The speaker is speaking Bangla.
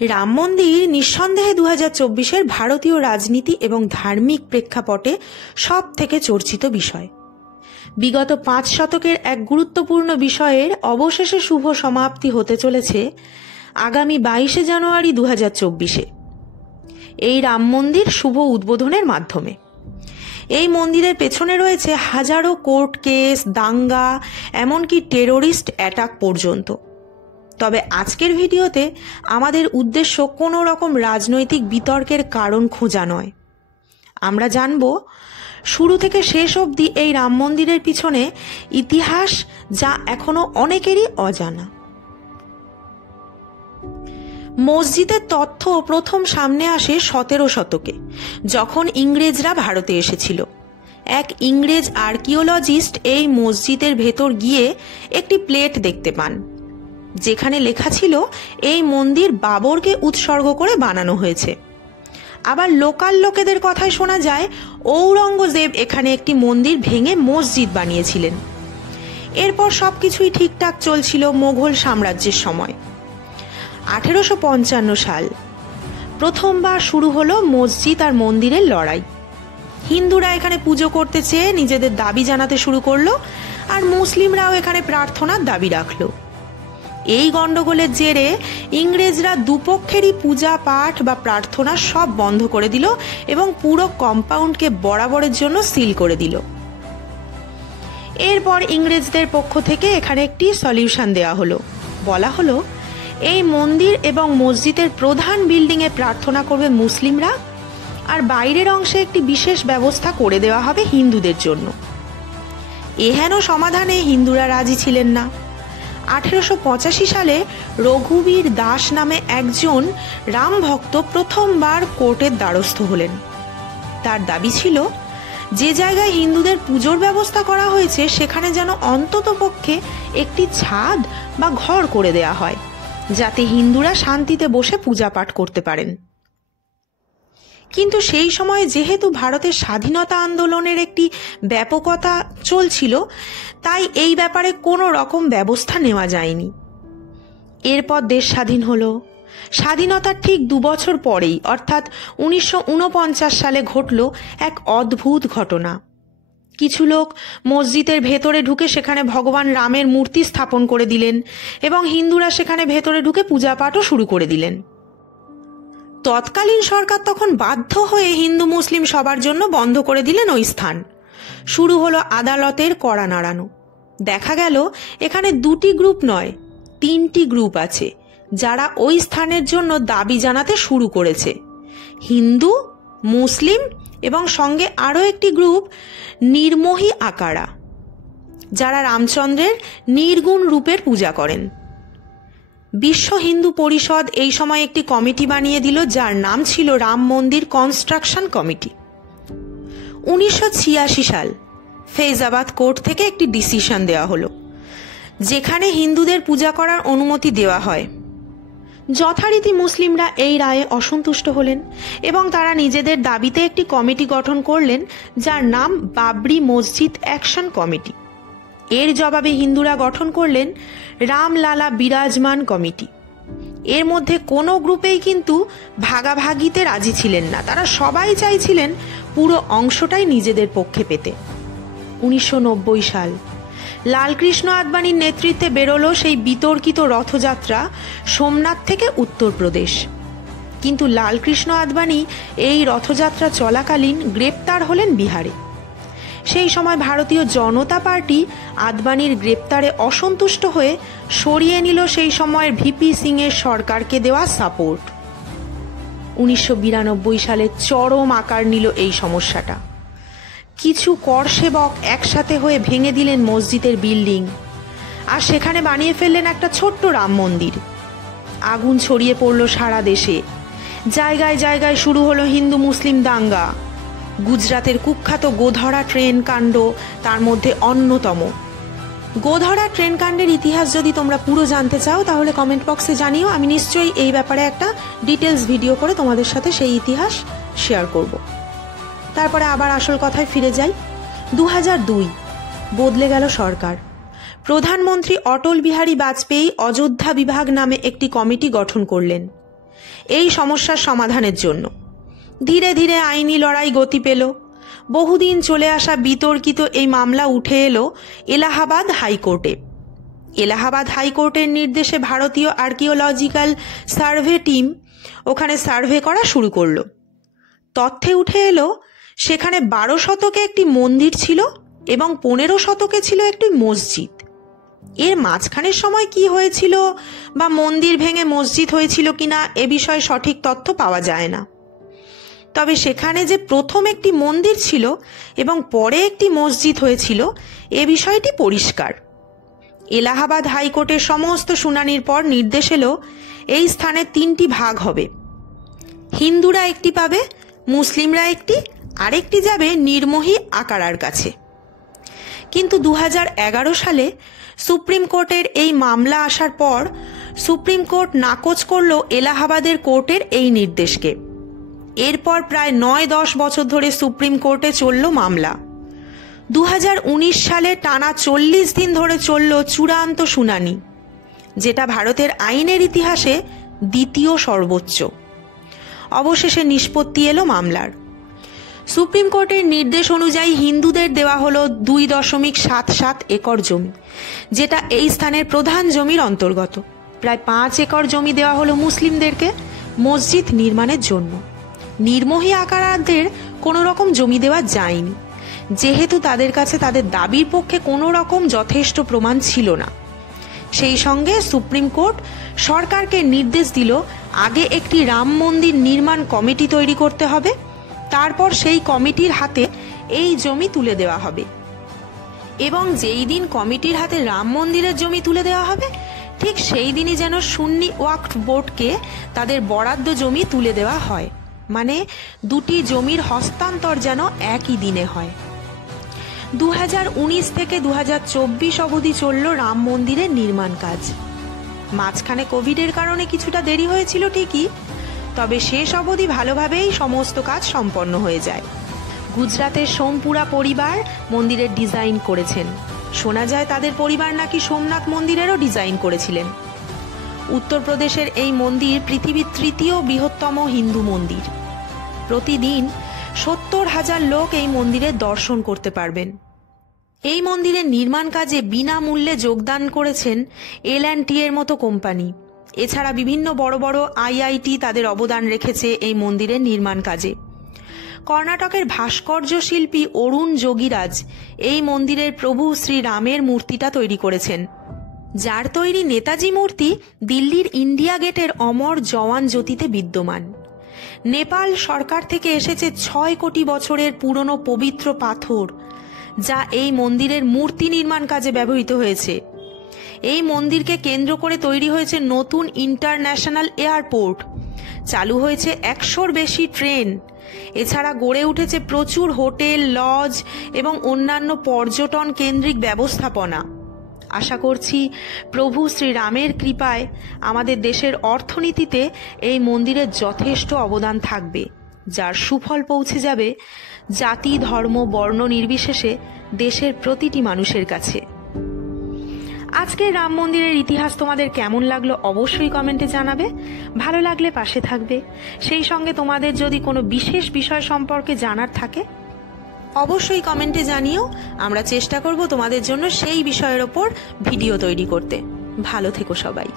রাম মন্দির নিঃসন্দেহে 2024-এর ভারতীয় রাজনীতি এবং ধার্মিক প্রেক্ষাপটে সব থেকে চর্চিত বিষয়। বিগত 5 শতকের এক গুরুত্বপূর্ণ বিষয়ের অবশেষে শুভ সমাপ্তি হতে চলেছে আগামী 22শে জানুয়ারি 2024-এ এই রাম মন্দির শুভ উদ্বোধনের মাধ্যমে। এই মন্দিরের পেছনে রয়েছে হাজারো কোর্ট কেস, দাঙ্গা, এমনকি টেরোরিস্ট অ্যাটাক পর্যন্ত। তবে আজকের ভিডিওতে আমাদের উদ্দেশ্য কোনো রকম রাজনৈতিক বিতর্কের কারণ খোঁজা নয়। আমরা জানব শুরু থেকে শেষ অবধি এই রাম মন্দিরের পিছনে ইতিহাস, যা এখনো অনেকেরই অজানা। মসজিদের তথ্য প্রথম সামনে আসে 17 শতকে, যখন ইংরেজরা ভারতে এসেছিল। এক ইংরেজ আর্কিওলজিস্ট এই মসজিদের ভেতর গিয়ে একটি প্লেট দেখতে পান, যেখানে লেখা ছিল এই মন্দির বাবরকে উৎসর্গ করে বানানো হয়েছে। আবার লোকাল লোকেদের কথায় শোনা যায় ঔরঙ্গজেব এখানে একটি মন্দির ভেঙে মসজিদ বানিয়েছিলেন। এরপর সবকিছুই ঠিকঠাক চলছিল মোগল সাম্রাজ্যের সময়। 1855 সাল প্রথমবার শুরু হলো মসজিদ আর মন্দিরের লড়াই। হিন্দুরা এখানে পুজো করতে চেয়ে নিজেদের দাবি জানাতে শুরু করলো, আর মুসলিমরাও এখানে প্রার্থনার দাবি রাখলো। এই গন্ডগোলের জেরে ইংরেজরা দুপক্ষেরই পূজা পাঠ বা প্রার্থনা সব বন্ধ করে দিল এবং পুরো কম্পাউন্ডকে বরাবরের জন্য সিল করে দিল। এরপর ইংরেজদের পক্ষ থেকে এখানে একটি সলিউশন দেওয়া হলো। বলা হলো এই মন্দির এবং মসজিদের প্রধান বিল্ডিংয়ে প্রার্থনা করবে মুসলিমরা, আর বাইরের অংশে একটি বিশেষ ব্যবস্থা করে দেওয়া হবে হিন্দুদের জন্য। এহেন সমাধানে হিন্দুরা রাজি ছিলেন না। 1885 সালে রঘুবীর দাস নামে একজন রাম ভক্ত প্রথমবার কোর্টের দ্বারস্থ হলেন। তার দাবি ছিল যে জায়গায় হিন্দুদের পুজোর ব্যবস্থা করা হয়েছে সেখানে যেন অন্তত পক্ষে একটি ছাদ বা ঘর করে দেয়া হয়, যাতে হিন্দুরা শান্তিতে বসে পূজা পাঠ করতে পারেন। কিন্তু সেই সময় যেহেতু ভারতের স্বাধীনতা আন্দোলনের একটি ব্যাপকতা চলছিল, তাই এই ব্যাপারে কোনো রকম ব্যবস্থা নেওয়া যায়নি। এরপর দেশ স্বাধীন হলো। স্বাধীনতার ঠিক 2 বছর পরেই, অর্থাৎ 1949 সালে ঘটল এক অদ্ভুত ঘটনা। কিছু লোক মসজিদের ভেতরে ঢুকে সেখানে ভগবান রামের মূর্তি স্থাপন করে দিলেন এবং হিন্দুরা সেখানে ভেতরে ঢুকে পূজা পাঠও শুরু করে দিলেন। তৎকালীন সরকার তখন বাধ্য হয়ে হিন্দু মুসলিম সবার জন্য বন্ধ করে দিলেন ওই স্থান। শুরু হলো আদালতের কড়া নাড়ানো। দেখা গেল এখানে 2টি গ্রুপ নয়, 3টি গ্রুপ আছে যারা ওই স্থানের জন্য দাবি জানাতে শুরু করেছে। হিন্দু, মুসলিম এবং সঙ্গে আরও একটি গ্রুপ নির্মোহী আকারা, যারা রামচন্দ্রের নির্গুণ রূপের পূজা করেন। বিশ্ব হিন্দু পরিষদ এই সময় একটি কমিটি বানিয়ে দিল, যার নাম ছিল রাম মন্দির কনস্ট্রাকশন কমিটি। 1986 সাল ফৈজাবাদ কোর্ট থেকে একটি ডিসিশন দেওয়া হলো, যেখানে হিন্দুদের পূজা করার অনুমতি দেওয়া হয়। যথারীতি মুসলিমরা এই রায়ে অসন্তুষ্ট হলেন এবং তারা নিজেদের দাবিতে একটি কমিটি গঠন করলেন, যার নাম বাবরি মসজিদ অ্যাকশন কমিটি। এর জবাবে হিন্দুরা গঠন করলেন রামলালা বিরাজমান কমিটি। এর মধ্যে কোনো গ্রুপেই কিন্তু ভাগাভাগিতে রাজি ছিলেন না। তারা সবাই চাইছিলেন পুরো অংশটাই নিজেদের পক্ষে পেতে। 1990 সাল লালকৃষ্ণ আদবানির নেতৃত্বে বেরোলো সেই বিতর্কিত রথযাত্রা সোমনাথ থেকে উত্তরপ্রদেশ। কিন্তু লালকৃষ্ণ আদবানি এই রথযাত্রা চলাকালীন গ্রেপ্তার হলেন বিহারে। সেই সময় ভারতীয় জনতা পার্টি আদবানির গ্রেপ্তারে অসন্তুষ্ট হয়ে সরিয়ে নিল সেই সময়ের ভিপি সিং এর সরকারকে দেওয়া সাপোর্ট। 1992 সালে চরম আকার নিল এই সমস্যাটা। কিছু কর সেবক একসাথে হয়ে ভেঙে দিলেন মসজিদের বিল্ডিং, আর সেখানে বানিয়ে ফেললেন একটা ছোট্ট রাম মন্দির। আগুন ছড়িয়ে পড়ল সারা দেশে। জায়গায় জায়গায় শুরু হলো হিন্দু মুসলিম দাঙ্গা। গুজরাতের কুখ্যাত গোধরা ট্রেন কাণ্ড তার মধ্যে অন্যতম। গোধরা ট্রেন কাণ্ডের ইতিহাস যদি তোমরা পুরো জানতে চাও তাহলে কমেন্ট বক্সে জানিও। আমি নিশ্চয়ই এই ব্যাপারে একটা ডিটেলস ভিডিও করে তোমাদের সাথে সেই ইতিহাস শেয়ার করব। তারপরে আবার আসল কথায় ফিরে যাই। 2002 বদলে গেল সরকার। প্রধানমন্ত্রী অটল বিহারী বাজপেয়ী অযোধ্যা বিভাগ নামে একটি কমিটি গঠন করলেন। এই সমস্যার সমাধানের জন্য। ধীরে ধীরে আইনি লড়াই গতি পেল। বহুদিন চলে আসা বিতর্কিত এই মামলা উঠে এলো এলাহাবাদ হাইকোর্টে। এলাহাবাদ হাইকোর্টের নির্দেশে ভারতীয় আর্কিওলজিক্যাল সার্ভে টিম ওখানে সার্ভে করা শুরু করলো। তথ্যে উঠে এলো সেখানে 12 শতকে একটি মন্দির ছিল এবং 15 শতকে ছিল একটি মসজিদ। এর মাঝখানের সময় কি হয়েছিল বা মন্দির ভেঙে মসজিদ হয়েছিল কিনা এ বিষয়ে সঠিক তথ্য পাওয়া যায় না। তবে সেখানে যে প্রথম একটি মন্দির ছিল এবং পরে একটি মসজিদ হয়েছিল এ বিষয়টি পরিষ্কার। এলাহাবাদ হাইকোর্টের সমস্ত শুনানির পর নির্দেশ এলো এই স্থানে 3টি ভাগ হবে। হিন্দুরা একটি পাবে, মুসলিমরা একটি, আরেকটি যাবে নির্মোহী আকারার কাছে। কিন্তু 2011 সালে সুপ্রিম কোর্টের এই মামলা আসার পর সুপ্রিম কোর্ট নাকচ করল এলাহাবাদের কোর্টের এই নির্দেশকে। এরপর প্রায় 9-10 বছর ধরে সুপ্রিম কোর্টে চলল মামলা। 2019 সালে টানা 40 দিন ধরে চলল চূড়ান্ত শুনানি, যেটা ভারতের আইনের ইতিহাসে দ্বিতীয় সর্বোচ্চ। অবশেষে নিষ্পত্তি এলো মামলার। সুপ্রিম কোর্টের নির্দেশ অনুযায়ী হিন্দুদের দেওয়া হলো 2.77 একর জমি, যেটা এই স্থানের প্রধান জমির অন্তর্গত। প্রায় 5 একর জমি দেওয়া হলো মুসলিমদেরকে মসজিদ নির্মাণের জন্য। নির্মোহী আকারাদের কোনো রকম জমি দেওয়া যায়নি, যেহেতু তাদের কাছে তাদের দাবির পক্ষে কোনো রকম যথেষ্ট প্রমাণ ছিল না। সেই সঙ্গে সুপ্রিম কোর্ট সরকারকে নির্দেশ দিল আগে একটি রাম মন্দির নির্মাণ কমিটি তৈরি করতে হবে, তারপর সেই কমিটির হাতে এই জমি তুলে দেওয়া হবে এবং যেই দিন কমিটির হাতে রাম মন্দিরের জমি তুলে দেওয়া হবে ঠিক সেই দিনই যেন সুন্নি ওয়াকফ বোর্ডকে তাদের বরাদ্দ জমি তুলে দেওয়া হয়। মানে দুটি জমির হস্তান্তর যেন একই দিনে হয়। 2019 থেকে 2024 অবধি চলল রাম মন্দিরের নির্মাণ কাজ। মাঝখানে কোভিডের কারণে কিছুটা দেরি হয়েছিল ঠিকই, তবে শেষ অবধি ভালোভাবেই সমস্ত কাজ সম্পন্ন হয়ে যায়। গুজরাতের সোমপুরা পরিবার মন্দিরের ডিজাইন করেছেন। শোনা যায় তাদের পরিবার নাকি সোমনাথ মন্দিরেরও ডিজাইন করেছিলেন। উত্তরপ্রদেশের এই মন্দির পৃথিবীর 3য় বৃহত্তম হিন্দু মন্দির। প্রতিদিন 70,000 লোক এই মন্দিরে দর্শন করতে পারবেন। এই মন্দিরের নির্মাণ কাজে বিনামূল্যে যোগদান করেছেন L&T এর মতো কোম্পানি। এছাড়া বিভিন্ন বড় বড় IIT তাদের অবদান রেখেছে এই মন্দিরের নির্মাণ কাজে। কর্ণাটকের ভাস্কর্য শিল্পী অরুণ যোগীরাজ এই মন্দিরের প্রভু শ্রীরামের মূর্তিটা তৈরি করেছেন, যার তৈরি নেতাজি মূর্তি দিল্লির ইন্ডিয়া গেটের অমর জওয়ান জ্যোতিতে বিদ্যমান। নেপাল সরকার থেকে এসেছে 6 কোটি বছরের পুরনো পবিত্র পাথর, যা এই মন্দিরের মূর্তি নির্মাণ কাজে ব্যবহৃত হয়েছে। এই মন্দিরকে কেন্দ্র করে তৈরি হয়েছে নতুন ইন্টারন্যাশনাল এয়ারপোর্ট, চালু হয়েছে 100-র বেশি ট্রেন। এছাড়া গড়ে উঠেছে প্রচুর হোটেল, লজ এবং অন্যান্য পর্যটন কেন্দ্রিক ব্যবস্থাপনা। আশা করছি প্রভু শ্রীরামের কৃপায় আমাদের দেশের অর্থনীতিতে এই মন্দিরের যথেষ্ট অবদান থাকবে, যার সুফল পৌঁছে যাবে জাতি, ধর্ম, বর্ণ নির্বিশেষে দেশের প্রতিটি মানুষের কাছে। আজকের রাম মন্দিরের ইতিহাস তোমাদের কেমন লাগলো অবশ্যই কমেন্টে জানাবে। ভালো লাগলে পাশে থাকবে। সেই সঙ্গে তোমাদের যদি কোনো বিশেষ বিষয় সম্পর্কে জানার থাকে অবশ্যই কমেন্টে জানিও। আমরা চেষ্টা করব তোমাদের জন্য সেই বিষয়ের ওপর ভিডিও তৈরি করতে। ভালো থেকো সবাই।